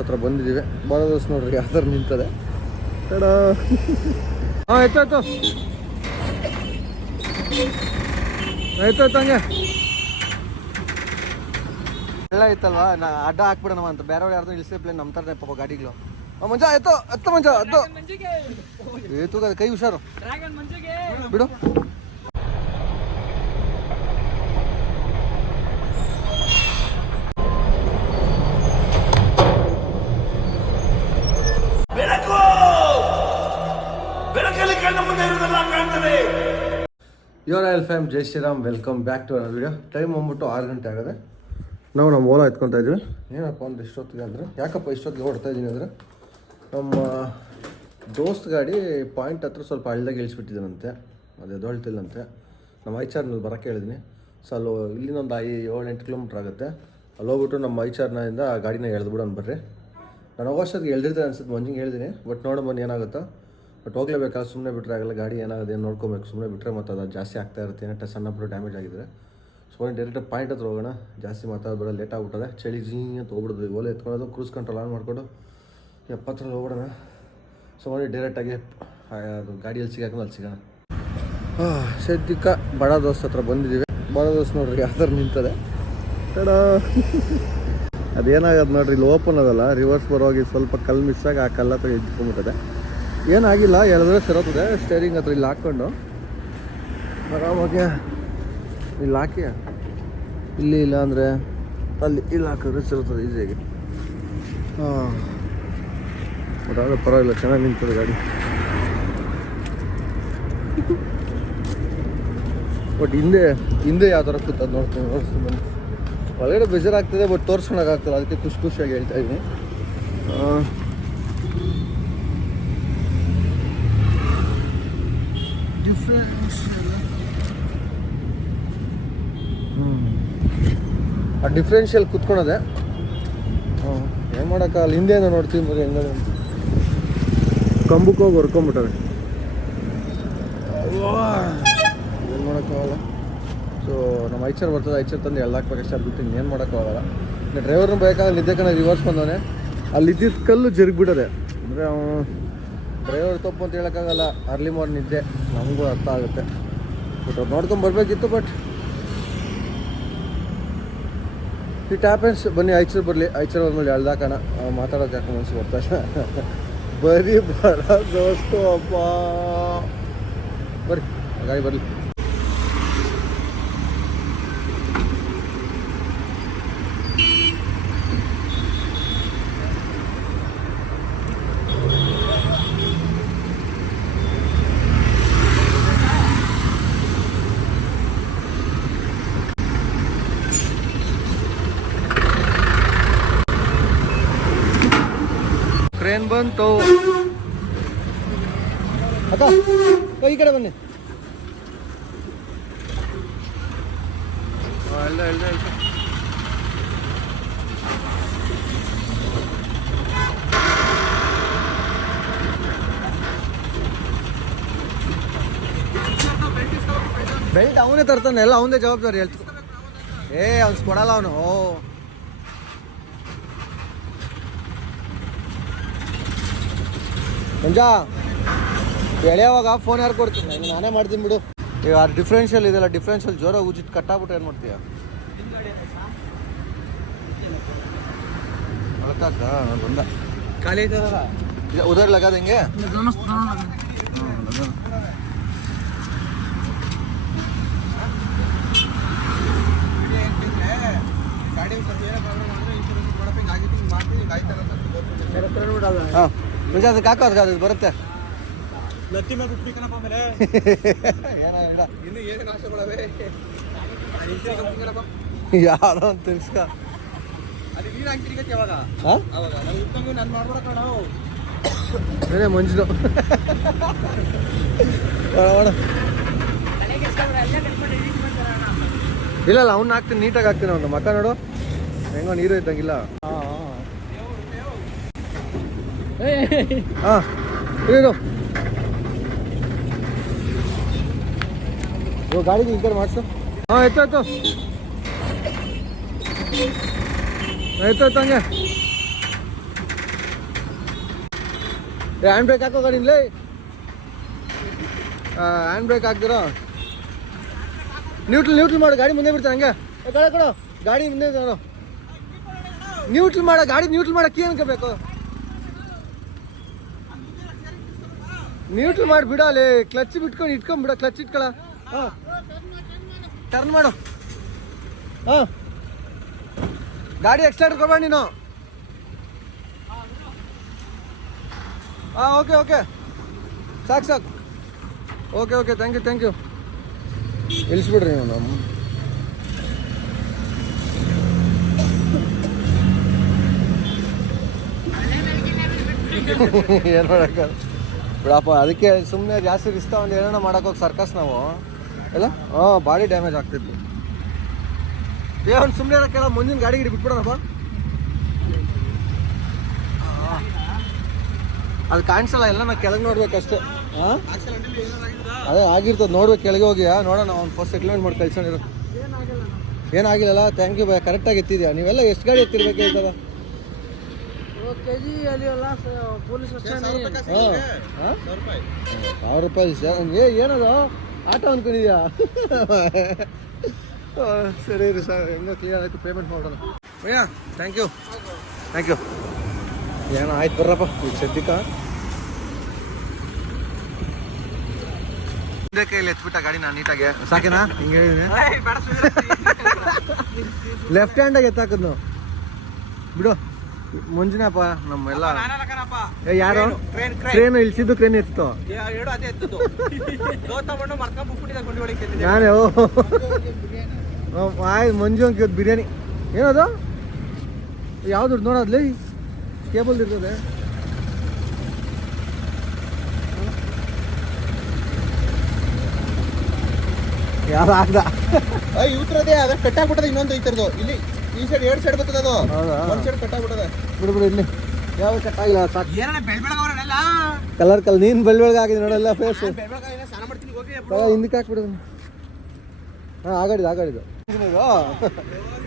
ಹತ್ರ ಬಂದಿದ್ದೀವಿ. ಬರೋದಸ್ ನೋಡ್ರಿ ಯಾವ ಥರ ನಿಂತದೆ. ತಡ. ಹಾಂ ಆಯ್ತು ಆಯ್ತು. ಆಯ್ತು ಆಯ್ತು ಹಂಗೆ. ಎಲ್ಲ ಐತಲ್ವಾ ನಾ ಅಡ್ಡ ಹಾಕ್ಬಿಡೋಣ ಅಂತ. ಬೇರೆಯವ್ರು ಯಾರ್ದು ಇಳಿಸಿ ಪ್ಲೇನ್ ನಮ್ಮ ಥರನೇ ಪಾಪ ಗಾಡಿಗಳು. ಮಂಜ ಆಯ್ತು. ಹತ್ತು ಮಂಜ ಅದ್ದು ಏತು ಕೈ ಹುಷಾರು. ಬಿಡು. Your isle fam Jai Shriram welcome back to video time ಬಂದ್ಬಿಟ್ಟು ಆರು ಗಂಟೆ ಆಗಿದೆ. ನಾವು ನಮ್ಮ ಓಲಾ ಎತ್ಕೊತಾ ಇದ್ವಿ ಏನಪ್ಪ ಒಂದು ಇಷ್ಟೊತ್ತಿಗೆ ಅಂದರೆ? ಯಾಕಪ್ಪ ಇಷ್ಟೊತ್ತಿಗೆ ಓಡ್ತಾ ಇದ್ದೀನಿ ಅಂದರೆ? ನಮ್ಮ ದೋಸ್ತ್ ಗಾಡಿ ಪಾಯಿಂಟ್ ಹತ್ರ ಸ್ವಲ್ಪ ಹಳ್ಳಿದಾಗ ಇಳಿಸ್ಬಿಟ್ಟಿದ್ದಾನಂತೆ ಅದು ಎದೊಳ್ತಿಲ್ಲಂತೆ ನಮ್ಮ ಐಚಾರ್ನಲ್ಲಿ ಬರೋಕ್ಕೆ ಹೇಳಿದ್ದೀನಿ ಸೊ ಅಲ್ಲಿ ಇಲ್ಲಿಂದ ಒಂದು ಐ ಏಳೆಂಟು ಎಂಟು ಕಿಲೋಮೀಟ್ರ್ ಆಗುತ್ತೆ. ಅಲ್ಲಿ ಹೋಗ್ಬಿಟ್ಟು ನಮ್ಮ ಐಚಾರ್ನಿಂದ ಆ ಗಾಡಿನ ಎಳೆದ್ಬಿಡೋಣ ಬರ್ರಿ. ನಾನು ಹೋಗೋಷ್ಟೊತ್ತಿಗೆ ಎಳ್ದಿರ್ತಾರೆ ಅನ್ಸುತ್ತೆ ಮಂಜಿಂಗ್ ಹೇಳಿದ್ದೀನಿ ಬಟ್ ನೋಡೋಣ ಬಂದು ಏನಾಗುತ್ತೋ. ಬಟ್ ಹೋಗ್ಲೇಬೇಕಾದ್ರೆ ಸುಮ್ಮನೆ ಬಿಟ್ಟರೆ ಆಗಲ್ಲ, ಗಾಡಿ ಏನಾಗುತ್ತೆ ಏನು ನೋಡ್ಕೊಬೇಕು. ಸುಮ್ಮನೆ ಬಿಟ್ಟರೆ ಮತ್ತು ಅದು ಜಾಸ್ತಿ ಆಗ್ತಾ ಇರುತ್ತೆ. ಏನಂತ ಸಣ್ಣ ಪುಟ್ಟ ಡ್ಯಾಮೇಜ್ ಆಗಿದ್ರೆ. ಸೊ ಡೈರೆಕ್ಟ್ ಪಾಯಿಂಟ್ ಹತ್ರ ಹೋಗೋಣ. ಜಾಸ್ತಿ ಮಾತಾಡಬೇಡ ಲೇಟ್ ಆಗ್ಬಿಟ್ಟದೆ. ಚಳಿ ಜೀ ಅಂತ ಹೋಗ್ಬಿಡೋದು ಓಲೆ ಎತ್ಕೊಳ್ಳೋದು ಕ್ರೂಸ್ ಕಂಟ್ರೋಲ್ ಆನ್ ಮಾಡಿಕೊಂಡು ಎಪ್ಪತ್ತರಲ್ಲಿ ಹೋಗ್ಬಿಡೋಣ. ಸೊ ಮಾಡಿ ಡೈರೆಕ್ಟಾಗಿ ಅದು ಗಾಡಿಯಲ್ಲಿ ಸಿಗಾಕೊಂಡು ಅಲ್ಲಿ ಸಿಗೋಣ. ಸದ್ಯಕ್ಕೆ ಬಡ ದೋಸ್ತ ಹತ್ರ ಬಂದಿದ್ದೀವಿ. ಬಡ ದೋಸ್ತ್ ನೋಡ್ರಿ, ಯಾವ ಥರ ನಿಂತದೆ. ಅದೇನಾಗದು ನೋಡ್ರಿ, ಇಲ್ಲಿ ಓಪನ್ ಅದಲ್ಲ. ರಿವರ್ಸ್ ಬರೋಗಿ ಸ್ವಲ್ಪ ಕಲ್ಲು ಮಿಸ್ಸಾಗಿ ಆ ಕಲ್ಲ ಹತ್ರ ಏನಾಗಿಲ್ಲ ಎಳೆದ್ರೆ ಸರೋತದೆ ಸ್ಟೇರಿಂಗ್ ಹತ್ರ ಇಲ್ಲಿ ಹಾಕ್ಕೊಂಡು. ಆರಾಮಾಗೆ ಇಲ್ಲಿ ಹಾಕಿ. ಇಲ್ಲಿ ಇಲ್ಲ ಅಂದರೆ ಅಲ್ಲಿ, ಇಲ್ಲಿ ಹಾಕಿದ್ರೆ ಸಿರುತ್ತದೆ ಈಸಿಯಾಗಿ ಹಾಂ. ಬಟ್ ಆದರೆ ಪರವಾಗಿಲ್ಲ, ಚೆನ್ನಾಗಿ ನಿಂತದೆ ಗಾಡಿ. ಬಟ್ ಹಿಂದೆ ಹಿಂದೆ ಯಾವ ಥರ ಕೂತದ ನೋಡ್ತೀನಿ ನೋಡ್ತೀನಿ ಬನ್ನಿ. ಒಳಗಡೆ ಬೇಜಾರಾಗ್ತದೆ ಬಟ್ ತೋರ್ಸ್ಕೊಳಕ್ಕಾಗ್ತದೆ ಅದಕ್ಕೆ ಖುಷಿ ಖುಷಿಯಾಗಿ ಹೇಳ್ತಾ ಇದ್ದೀನಿ ಡಿಫ್ರೆನ್ಷಿಯಲ್ ಕುತ್ಕೊಳದೆ. ಏನು ಮಾಡೋಕ್ಕಾಗಲ್ಲ ಹಿಂದೆ ನೋಡ್ತೀವಿ ಮರಿ ಹೆಂಗದೆ ಕಂಬಕ್ಕೆ ಹೋಗಿ ಹೊರ್ಕೊಂಬಿಟ್ಟವೆ ಏನು ಮಾಡೋಕ್ಕಾಗಲ್ಲ ಸೊ ನಮ್ಮ ಐಚರ್ ಬರ್ತದೆ ಐಚರ್ ತಂದು ಎಲ್ಲ ಹಾಕ್ಬೇಕು ಬಿಟ್ಟು ಇನ್ನೇನು ಮಾಡೋಕ್ಕಾಗಲ್ಲ ಇನ್ನು ಡ್ರೈವರ್ನ ಬೇಕಾದ್ರೆ ನಿದ್ದೆ ಕಣ ರಿವರ್ಸ್ ಬಂದವನೆ. ಅಲ್ಲಿ ಇದ್ದಿದ್ದ ಕಲ್ಲು ಜರುಗ್ಬಿಡದೆ ಅಂದರೆ ಅವನು ಡ್ರೈವರ್ ತಪ್ಪು ಅಂತ ಹೇಳೋಕ್ಕಾಗಲ್ಲ ಅರ್ಲಿ ಮಾರ್ನಿಂಗ್ ನಿದ್ದೆ ನಮಗೂ ಅರ್ಥ ಆಗುತ್ತೆ. ಬಟ್ ಅವ್ರು ನೋಡ್ಕೊಂಡು ಬರಬೇಕಿತ್ತು ಬಟ್ ಇಟ್ ಹ್ಯಾಪನ್ಸ್ ಬನ್ನಿ ಐಚರ್ ಬರಲಿ. ಐಚರ್ ಬಂದ್ಮೇಲೆ ಎಳ್ದಾಕಣ ಮಾತಾಡೋಕೆ ಯಾಕೆ ಮನಸ್ಸು ಬರ್ತಾ ಬರೀ ಬರ ದೋಸ್ತು ಅಪ್ಪ ಬರ್ರಿ ಗಾಡಿ ಬರಲಿ ಕ್ರೇನ್ ಬಂತು. ಅಕ್ಕ ಈ ಕಡೆ ಬನ್ನಿ. ಎಲ್ಲ ಎಲ್ಲ. ಬೆಲ್ಟ್ ಅವನೇ ತರ್ತಾನೆ ಎಲ್ಲ ಅವನೇ ಜವಾಬ್ದಾರಿ ಹೇಳ್ತು. ಏ ಅವ್ನು ಕೊಡಲ್ಲ ಅವನು. ಓ. ಮಂಜ ಎಳೆಯುವಾಗ ಫೋನ್ ಯಾರು ಕೊಡ್ತೀನಿ ಇನ್ನು ನಾನೇ ಮಾಡ್ತೀನಿ ಬಿಡು. ಈಗ ಅದು ಡಿಫ್ರೆನ್ಷಿಯಲ್ ಇದೆಲ್ಲ ಡಿಫ್ರೆನ್ಷಿಯಲ್ ಜೋರಾಗಿ ಉಜ್ಜಿಟ್ಟು ಕಟ್ಟಾಗ್ಬಿಟ್ಟು ಏನು ಮಾಡ್ತೀಯ? ಅಳಕಾಕ ಬಂದ. ಖಾಲಿ ಐತದಲ್ಲ ಇದು ಉದರ್ ಲಗಾದ ಹಿಂಗೆ ಗಾಡಿ ಸ್ವಲ್ಪ ಏನೋ ಪ್ರಾಬ್ಲಮ್ ಮಾಡಿದ್ರೆ ಇನ್ಶೂರೆನ್ಸ್ ಮಾಡಪ್ಪ ಹಿಂಗೆ ಆಗಿತ್ತು ಹಿಂಗೆ ಮಾಡ್ತೀವಿ ಹಿಂಗೆ ಆಯ್ತಾರ ಮಂಜ ಅದಕ್ಕೆ ಹಾಕೋ ಅದಕ್ಕೆ ಅದು ಬರುತ್ತೆ. ಲತ್ತಿ ಮೇಲೆ ಬಿಟ್ಬಿಕನಪ್ಪ ಆಮೇಲೆ. ಏನೋ ಇಲ್ಲ. ಇನ್ನು ಯಾರೋ ಅಂತ ತಿಳ್ಸ್ಕ. ಅದು ನೀನು ಯಾವಾಗ? ಅವಾಗ. ನಾವು ನಾನು ಮಾಡ್ಬೇಡ ಕಣ. ಏನೇ ಮಂಜು ಇಲ್ಲ ಇಲ್ಲ ಅವ್ನ ಹಾಕ್ತೀನಿ ನೀಟಾಗಿ ಹಾಕ್ತೀನಿ ಅವ್ನು. ಮಕ್ಕ ನೋಡು. ಹೆಂಗೋ ನೀರು ಇದ್ದಂಗಿಲ್ಲ. ಹಾಂ ಇವಾಗ ಗಾಡಿಗೆ ಈ ಕಡೆ ಮಾಡಿಸು ಹಾಂ ಆಯ್ತು ಆಯ್ತು ಆಯ್ತು ಆಯ್ತು ಹಂಗೆ ಹ್ಯಾಂಡ್ ಬ್ರೇಕ್ ಹಾಕೋ ಗಾಡಿ ಇಲ್ಲೇ ಹ್ಯಾಂಡ್ ಬ್ರೇಕ್ ಹಾಕ್ದಿರೋ ನ್ಯೂಟ್ರಲ್ ನ್ಯೂಟ್ರಲ್ ಮಾಡೋ ಗಾಡಿ ಮುಂದೆ ಬಿಡ್ತಾರೆ ಹಂಗೆ ಕೊಡೋ ಕಡೆ ಗಾಡಿ ಮುಂದೆ ನ್ಯೂಟ್ರಲ್ ಮಾಡೋ ಗಾಡಿ ನ್ಯೂಟ್ರಲ್ ಮಾಡೋಕೆ ಏನು ಬೇಕು ನ್ಯೂಟ್ರಲ್ ಮಾಡಿ ಬಿಡ ಅಲ್ಲಿ, ಕ್ಲಚ್ ಬಿಟ್ಕೊಂಡು ಇಟ್ಕೊಂಡ್ ಬಿಡ ಕ್ಲಚ್ ಇಟ್ಕೊಳ. ಟರ್ನ್ ಮಾಡು. ಹಾಂ. ಗಾಡಿ ಎಕ್ಸ್ಟ್ರಾ ಕೊಡ್ಬೇಡ ನೀನು. ಹಾಂ ಓಕೆ ಓಕೆ ಸಾಕು ಸಾಕು. Okay okay thank you thank you ಇಳಿಸ್ಬಿಡ್ರಿ ನೀವು ನಮ್ಮ ಏನು ಮಾಡೋಕ್ಕಲ್ಲ ಬಿಡಪ್ಪ, ಅದಕ್ಕೆ ಸುಮ್ಮನೆ ಜಾಸ್ತಿ ರಿಸ್ಕ್ ಒಂದು ಏನೇನೋ ಮಾಡೋಕ್ಕೋಗಿ ಸರ್ಕಸ್ ನಾವು. ಎಲ್ಲ? ಹಾಂ, ಬಾಡಿ ಡ್ಯಾಮೇಜ್ ಆಗ್ತಿತ್ತು. ಏ ಸುಮ್ಮನೆ ಕೇಳ ಮುಂದಿನ ಗಾಡಿ ಗಿಡಿ ಬಿಟ್ಬಿಡೋಣಪ್ಪ ಅದು ಕಾಣಿಸಲ್ಲ, ಎಲ್ಲ ನಾವು ಕೆಳಗೆ ನೋಡ್ಬೇಕಷ್ಟೇ. ಹಾಂ ಅದೇ ಆಗಿರ್ತದೆ, ನೋಡ್ಬೇಕು, ಕೆಳಗೆ ಹೋಗಿ. ನೋಡೋಣ ಅವ್ನು ಫಸ್ಟ್ ಸೆಟ್ಲ್ಮೆಂಟ್ ಮಾಡಿ ಕಳ್ಸೋಣ ಏನಾಗಿಲ್ಲಲ್ಲ ಥ್ಯಾಂಕ್ ಯು ಬಾಯ್ ಕರೆಕ್ಟಾಗಿ ಎತ್ತಿದ್ಯಾ? ನೀವೆಲ್ಲ ಎಷ್ಟು ಗಾಡಿ ಎತ್ತಿರ್ಬೇಕು ಹೇಳ್ತವ ಹಾಂ ಪೊಲೀಸ್ ಸಾವಿರ ರೂಪಾಯಿ ಸರ್ ಏ ಏನದು? ಆಟೋ ಅನ್ಕೊಂಡಿದ್ಯಾ? ಸರಿ ರೀ ಸರ್ ಹೆಂಗೋ ಕ್ಲಿಯರ್ ಆಯಿತು ಪೇಮೆಂಟ್ ಮಾಡೋಣ. ಅಯ್ಯ ಥ್ಯಾಂಕ್ ಯು ಥ್ಯಾಂಕ್ ಯು ಏನೋ ಆಯ್ತು ಬರ್ರಪ್ಪ ಈಗ ಸದ್ಯಕ್ಕೆ. ಹಿಂದೆ ಕೈಯಲ್ಲಿ ಎತ್ಬಿಟ್ಟ ಗಾಡಿ ನಾನು ನೀಟಾಗೆ. ಸಾಕೇನಾ? ಹಿಂಗೆ ಹೇಳಿದ್ದೀನಿ ಲೆಫ್ಟ್ ಹ್ಯಾಂಡಾಗಿ ಎತ್ತಾಕದ್ ನಾವು ಬಿಡು. ಮುಂಜಿನಪ್ಪ ನಮ್ಮೆಲ್ಲ. ಏ ಯಾರು? ಕ್ರೇನ್ ಕ್ರೇನ್ ಇಳಿಸಿದ್ದು ಕ್ರೇನ್ ಎತ್ತಿತ್ತು. ಎರಡು ಅದೇ ತಗೊಂಡು ನಾನು ಆಯ್ತು ಮಂಜು ಅಂತ ಬಿರಿಯಾನಿ. ಏನದು? ಯಾವ್ದು ನೋಡೋದ್ಲಿ ಕೇಬಲ್ ಇರ್ತದೆ. ಯಾವ್ದು ಆಗ್ದ? ಇವ್ರದೇ ಅದ ಕಟ್ಟಾಗ್ಬಿಟ್ಟದ ಇನ್ನೊಂದು ಐತರದು ಇಲ್ಲಿ ಈ ಸೈಡ್ ಎರಡು ಸೈಡ್ ಬರ್ತದ ಅದು. ಹೌದಾ? ಸೈಡ್ ಸೈಡ್ ಕಟ್ಟಾಗ್ಬಿಟ್ಟದ ಬಿಡು ಬಿಡು ಇಲ್ಲಿ. ಯಾವ ಕಟ್ಟಾಗಿಲ್ಲ ಸಾಕು. ಏನಣ್ಣ ಬೆಳ್ ಬೆಳಗವ್ರಲ್ಲ ಕಲರ್ ಕಲರ್ ನೀನು ಬೆಳ್ ಆಗಿದೆ ನೋಡಲ್ಲ ಫೇಸ್ ಬೆಳ್ ಬೆಳಗ ಸ್ನಾನ ಮಾಡ್ತೀನಿ ಹೋಗಿ. ಹಿಂದಕ್ಕೆ ಹಾಕ್ಬಿಡು ಹಾಂ ಆಗಾಡಿದು ಆಗಾಡಿದು. ಇದು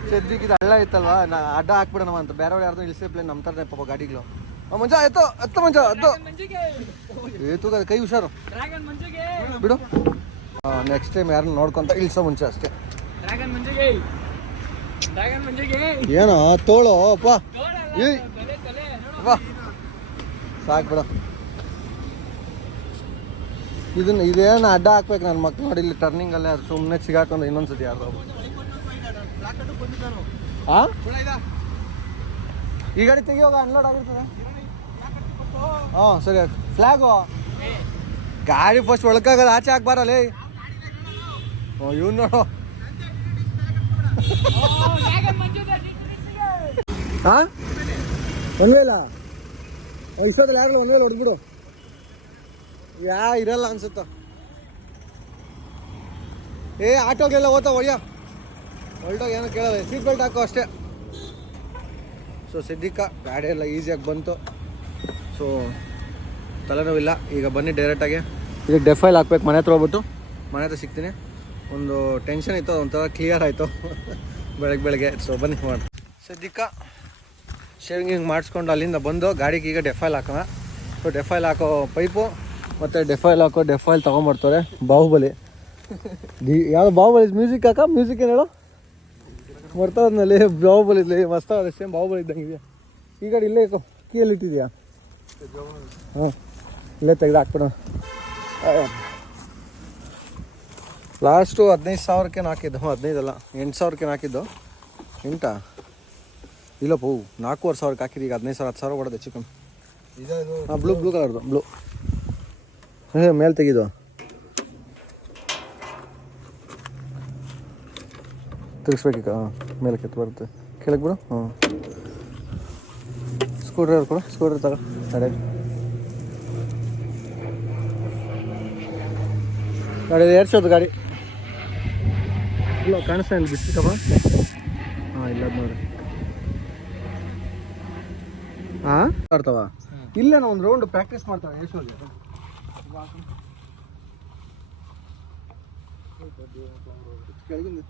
ಸದ್ಯಕ್ಕೆ ಇದು ಹಳ್ಳ ಇತ್ತಲ್ವಾ? ನಾ ಅಡ್ಡ ಹಾಕ್ಬಿಡೋಣ ಅಂತ. ಬೇರೆಯವ್ರು ಯಾರ್ದು ಇಳಿಸಿ ಪ್ಲೇನ್ ನಮ್ಮ ಥರನೇ ಪಾಪ ಗಾಡಿಗಳು ಆ ಮಂಜ ಆಯ್ತು ಹತ್ತು ಮಂಜ ಹತ್ತು ಏತು ಕೈ ಹುಷಾರು. ಬಿಡು. ನೆಕ್ಸ್ಟ್ ಟೈಮ್ ಯಾರನ್ನ ನೋಡ್ಕೊಂತ ಇಳಿಸೋ ಮುಂಚೆ ಅಷ್ಟೇ. ಏನೋ ತೋಳು ಅಪ್ಪ ಸಾಕು ಬಿಡ. ಇದನ್ನ, ಇದೇನು ಅಡ್ಡ ಹಾಕ್ಬೇಕು ನನ್ನ ಮಕ್ಳು ನೋಡಿ, ಇಲ್ಲಿ ಟರ್ನಿಂಗಲ್ಲೇ ಅದು ಸುಮ್ಮನೆ ಸಿಗಾಕೊಂಡು ಇನ್ನೊಂದ್ಸತಿ ಯಾರು ಆ? ಈ ಗಾಡಿ ತೆಗಿಯೋಗ ಅನ್ಲೋಡ್ ಆಗಿರ್ತದೆ? ಹಾಂ, ಸರಿ ಫ್ಲಾಗು ಗಾಡಿ ಫಸ್ಟ್ ಒಳಕಾಗದ ಆಚೆ ಹಾಕ್ಬಾರಲ್ಲ ಓ, ಇವ್ನು ನೋಡು. ಹಾಂ ಒಂದ್ವೇಲ ಇಷ್ಟೊತ್ತಲ್ಲಿ ಯಾರಲ್ಲ ಒಂದ್ವೇಲ ಹೊಡೆದ್ಬಿಡು ಯಾ, ಇರಲ್ಲ ಅನ್ಸುತ್ತ. ಏ, ಆಟೋಗೆಲ್ಲ ಓದ್ತಾ ಒಯ್ಯ ಹೊಲ್ಟೋಗಿ ಏನೋ ಕೇಳಲ್ಲ ಸೀಟ್ ಬೆಲ್ಟ್ ಹಾಕೋ ಅಷ್ಟೇ. ಸೊ ಸಿದ್ದಿಕ್ಕ ಗಾಡಿ ಎಲ್ಲ ಈಸಿಯಾಗಿ ಬಂತು. ಸೊ ತಲೆನೋವಿಲ್ಲ. ಈಗ ಬನ್ನಿ ಡೈರೆಕ್ಟಾಗಿ ಈಗ ಡೆಫೈಲ್ ಹಾಕ್ಬೇಕು, ಮನೆ ಹತ್ರ ಹೋಗ್ಬಿಟ್ಟು. ಮನೆ ಹತ್ರ ಸಿಗ್ತೀನಿ. ಒಂದು ಟೆನ್ಷನ್ ಇತ್ತು ಒಂಥರ ಕ್ಲಿಯರ್ ಆಯಿತು. ಬೆಳಗ್ಗೆ ಬೆಳಗ್ಗೆ. ಸೊ ಬನ್ನಿ ಮಾಡಿ ಸದ್ಯಕ್ಕೆ ಶೇವಿಂಗ್ ಹಿಂಗೆ ಮಾಡಿಸ್ಕೊಂಡು ಅಲ್ಲಿಂದ ಬಂದು ಗಾಡಿಗೆ ಈಗ ಡೆಫೈಲ್ ಹಾಕೋಣ. ಸೊ ಡೆಫೈಲ್ ಹಾಕೋ ಪೈಪು ಮತ್ತು ಡೆಫೈಲ್ ಹಾಕೋ ಡೆಫೈಲ್ ತೊಗೊಂಬರ್ತಾರೆ. ಬಾಹುಬಲಿ. ಡಿ ಯಾವ್ದು ಬಾಹುಬಲಿ? ಮ್ಯೂಸಿಕ್ ಹಾಕ? ಮ್ಯೂಸಿಕ್ ಏನು ಹೇಳು? ಬರ್ತಾವದ್ನಲ್ಲಿ ಬಾಹುಬಲಿ ಇದ್ಲಿ ಮಸ್ತ ಸೇಮ್ ಬಾಹುಬಲಿ ಇದ್ದಂಗೆ ಇದೆಯಾ? ಈ ಗಾಡಿ ಇಲ್ಲೇ ಕೀಯಲ್ಲಿ ಇಟ್ಟಿದೆಯಾ ಹಾಂ, ಇಲ್ಲೇ ತೆಗ್ದು ಹಾಕ್ಬಿಡೋಣ. ಲಾಸ್ಟು ಹದಿನೈದು ಸಾವಿರಕ್ಕೆ ಹಾಕಿದ್ದು? ಹ್ಞೂ ಹದಿನೈದು ಅಲ್ಲ. ಎಂಟು ಸಾವಿರಕ್ಕೆ ಹಾಕಿದ್ದು? ಎಂಟಾ? ಇಲ್ಲಪ್ಪ ಹೂ ನಾಲ್ಕೂವರೆ ಸಾವಿರಕ್ಕೆ ಹಾಕಿದ್ದು ಈಗ ಹದಿನೈದು ಸಾವಿರ, ಹತ್ತು ಸಾವಿರ ಹೊಡೆದೆ ಚಿಕನ್ ಹಾಂ ಬ್ಲೂ ಬ್ಲೂ ಕಲರ್ದು ಬ್ಲೂ ಹೇ ಮೇಲೆ ತೆಗಿದು. ತಿರ್ಗಿಸ್ಬೇಕೀಗ ಹಾಂ ಮೇಲೆ ಕೆತ್ತು ಬರುತ್ತೆ. ಕೆಳಗೆ ಬಿಡು. ಹಾಂ ಸ್ಕ್ರೂ ಡ್ರೈವರ್ ಕೊಡು. ಸ್ಕ್ರೂ ಡ್ರೈವರ್ ತಗೋ. ಸರಿ ಗಾಡಿ ಏರ್ಸೋದು ಗಾಡಿ. ಇಲ್ಲ ಕಾಣಿಸ್ತಾ ಇಲ್ಲ ಬಿಸ್ಬಿಟ್ಟಪ್ಪ ಹಾಂ ಇಲ್ಲ ನೋಡಿ. ಹಾಂ ಆಡ್ತಾವ ಇಲ್ಲ ನಾವು ಒಂದು ರೌಂಡ್ ಪ್ರಾಕ್ಟೀಸ್ ಮಾಡ್ತಾವೆ ಏರ್ಸೋದು ಕೆಳಗಿಂದ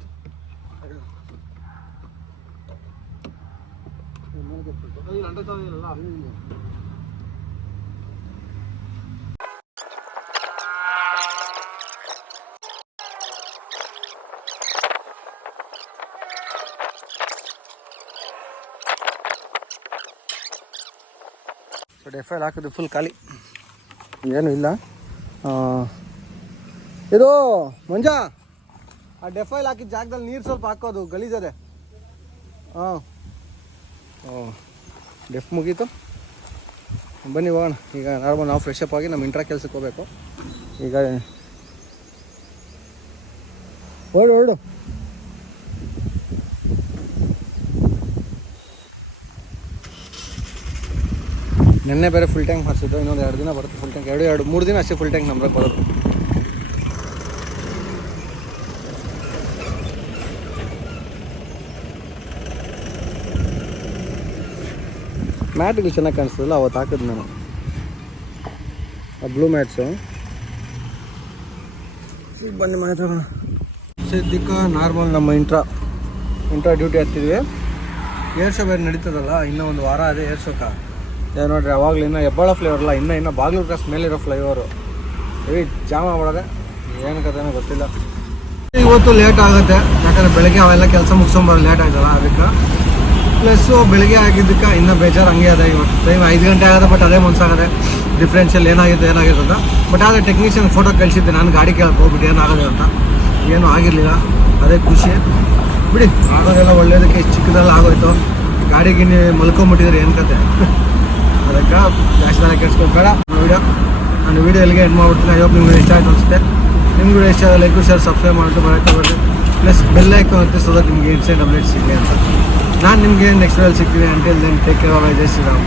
ಇತ್ತು. ಎಫ್ ಫುಲ್ ಖಾಲಿ ಏನೂ ಇಲ್ಲ. ಇದು ಮಂಜ, ಆ ಡೆಫೈಲ್ ಹಾಕಿದ ಜಾಗದಲ್ಲಿ ನೀರು ಸ್ವಲ್ಪ ಹಾಕೋದು, ಗಲೀಜದೆ. ಹಾಂ ಓ ಡೆಫ್ ಮುಗೀತು. ಬನ್ನಿ ಹೋಗೋಣ. ಈಗ ನಾರ್ಮಲ್ ನಾವು ಫ್ರೆಶ್ ಅಪ್ ಆಗಿ ನಮ್ಮ ಇಂಟ್ರಾ ಕೆಲ್ಸಕ್ಕೆ ಹೋಗ್ಬೇಕು. ಈಗ ಹೊರಡು ಹೊರಡು ನೆನ್ನೆ ಬೇರೆ ಫುಲ್ ಟ್ಯಾಂಕ್ ಮಾಡಿಸಿದ್ದು ಇನ್ನೊಂದು ಎರಡು ದಿನ ಬರುತ್ತೆ ಫುಲ್ ಟ್ಯಾಂಕ್ ಎರಡು ಎರಡು, ಮೂರು ದಿನ ಅಷ್ಟೇ ಫುಲ್ ಟ್ಯಾಂಕ್ ನಮ್ಗೆ ಬರೋದು. ಮ್ಯಾಟ್ಗಳು ಚೆನ್ನಾಗಿ ಕಾಣಿಸ್ತದಲ್ಲ, ಅವತ್ತು ಹಾಕಿದ್ದು ನಾನು. ಆ ಬ್ಲೂ ಮ್ಯಾಟ್ಸು ಬನ್ನಿ ಮಾತಾಡೋಣ ಸದ್ಯಕ್ಕೆ ನಾರ್ಮಲ್ ನಮ್ಮ ಇಂಟ್ರಾ ಇಂಟ್ರಾ ಡ್ಯೂಟಿ ಹತ್ತಿದ್ವಿ. ಏರ್ ಶೋ ಬೇರೆ ನಡೀತದಲ್ಲ, ಇನ್ನೂ ಒಂದು ವಾರ ಅದೇ ಏರ್ ಶೋಕ ಏನು ನೋಡ್ರಿ, ಅವಾಗಲೂ ಇನ್ನೂ ಹೆಬ್ಬಾಳ ಫ್ಲೇವರ್ ಅಲ್ಲ, ಇನ್ನೂ ಇನ್ನೂ ಬಾಗ್ಲೂರು ಕ್ರಾಸ್ ಮೇಲಿರೋ ಫ್ಲೈಓವರು ಏ ಜಾಮ ಮಾಡೋದೆ. ಏನು ಕಥೆನೋ ಗೊತ್ತಿಲ್ಲ. ಇವತ್ತು ಲೇಟ್ ಆಗುತ್ತೆ. ಯಾಕಂದರೆ ಬೆಳಗ್ಗೆ ಅವೆಲ್ಲ ಕೆಲಸ ಮುಗಿಸ್ಕೊಂಬರೋ ಲೇಟ್ ಆಯ್ತಲ್ಲ, ಅದಕ್ಕೆ. ಪ್ಲಸ್ಸು ಬೆಳಗ್ಗೆ ಆಗಿದ್ದಕ್ಕೆ ಇನ್ನೂ ಬೇಜಾರು ಹಂಗೆ ಅದೇ ಇವತ್ತು. ಟೈಮ್ ಐದು ಗಂಟೆ ಆಗಿದೆ ಬಟ್ ಅದೇ ಮನ್ಸಾಗದೆ ಡಿಫ್ರೆನ್ಷಿಯಲ್ ಏನಾಗಿದೆ ಅಂತ. ಬಟ್ ಆದರೆ ಟೆಕ್ನಿಷಿಯನ್ ಫೋಟೋ ಕಳಿಸಿದ್ದೆ. ನಾನು ಗಾಡಿ ಕೇಳಕ್ಕೆ ಹೋಗ್ಬಿಟ್ಟು ಏನಾಗದೆ ಅಂತ. ಏನೂ ಆಗಿರಲಿಲ್ಲ. ಅದೇ ಖುಷಿ. ಬಿಡಿ, ಆಗೋದೆಲ್ಲ ಒಳ್ಳೇದಕ್ಕೆ ಚಿಕ್ಕದೆಲ್ಲ ಆಗೋಯ್ತು. ಗಾಡಿಗೆ ಮಲ್ಕೊಂಬಿಟ್ಟಿದ್ರೆ ಏನು ಕತೆ? ಅದಕ್ಕೆ ಜಾಸ್ತಿ ತಲೆ ಕೆಡ್ಸ್ಕೊಬೇಡ ವಿಡಿಯೋ ನಾನು ವಿಡಿಯೋ ಎಲ್ಲಿಗೆ ಎಂಡ್ ಮಾಡ್ಬಿಡ್ತೀನಿ ಐ ಹೋಪ್ ನಿಮ್ಗೆ ಇಷ್ಟ ಆಯ್ತು ಅನಿಸುತ್ತೆ ನಿಮ್ಗೆ ವಿಡಿಯೋ ಇಷ್ಟ ಆದ ಲೈಕ್ ಶೇರ್ ಸಬ್ಸ್ಕ್ರೈಬ್ ಮಾಡಿட்டு ಬರೋಕ್ಕೆ ಬರ್ರಿ ಪ್ಲಸ್ ಬೆಲ್ ಐಕನ್ ಹತ್ತಿಸೋದಕ್ಕೆ ನಿಮಗೆ ಇನ್ಸ್ಟೆಂಟ್ ಅಪ್ಡೇಟ್ ಸಿಗಲಿ ಅಂತ ನಾನು ನಿಮಗೆ ನೆಕ್ಸ್ಟ್ ವೇಲ್ ಸಿಗ್ತೀನಿ until then take care of Jai Shriram